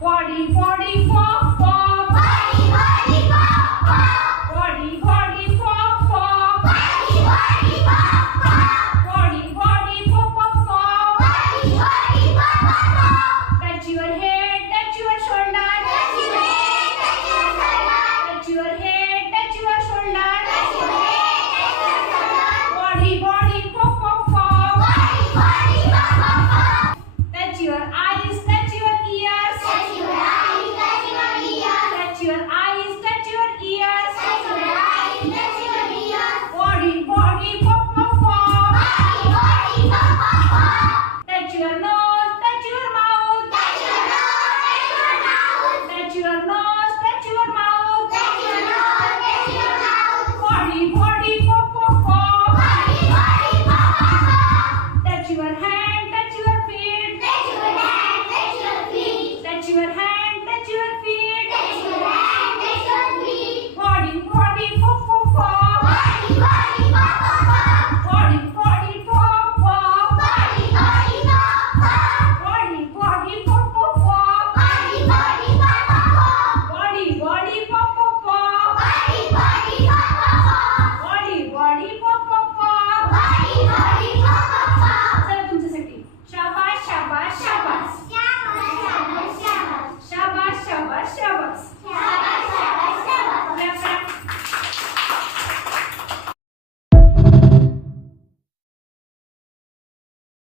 Body, body, pop, pop. Body, body, pop, pop. Body, body, pop, pop. Body, body, pop, pop. Body, body, pop, pop, pop. Body, body, pop, pop, pop. Touch your head, touch your shoulder. Touch your head, touch your shoulder. Touch your head, touch your shoulder. Touch your head, touch your shoulder. Body, body, pop, pop, pop. Body, body, pop, pop, pop. Touch your eyes, touch your ears. Touch your eyes, touch your ears. Touch your eyes, touch your ears. Touch your eyes, touch your ears. Body, body, pop, pop, pop. Body, body, pop, pop, pop. Touch your nose, touch your mouth. Touch your nose, touch your mouth. Touch your nose, touch your mouth. Touch your nose, touch your mouth. Body, body, pop, pop, pop. Body, body, pop, pop, pop. Touch your hand, touch your feet. Touch your hand, touch your feet. Touch your hand.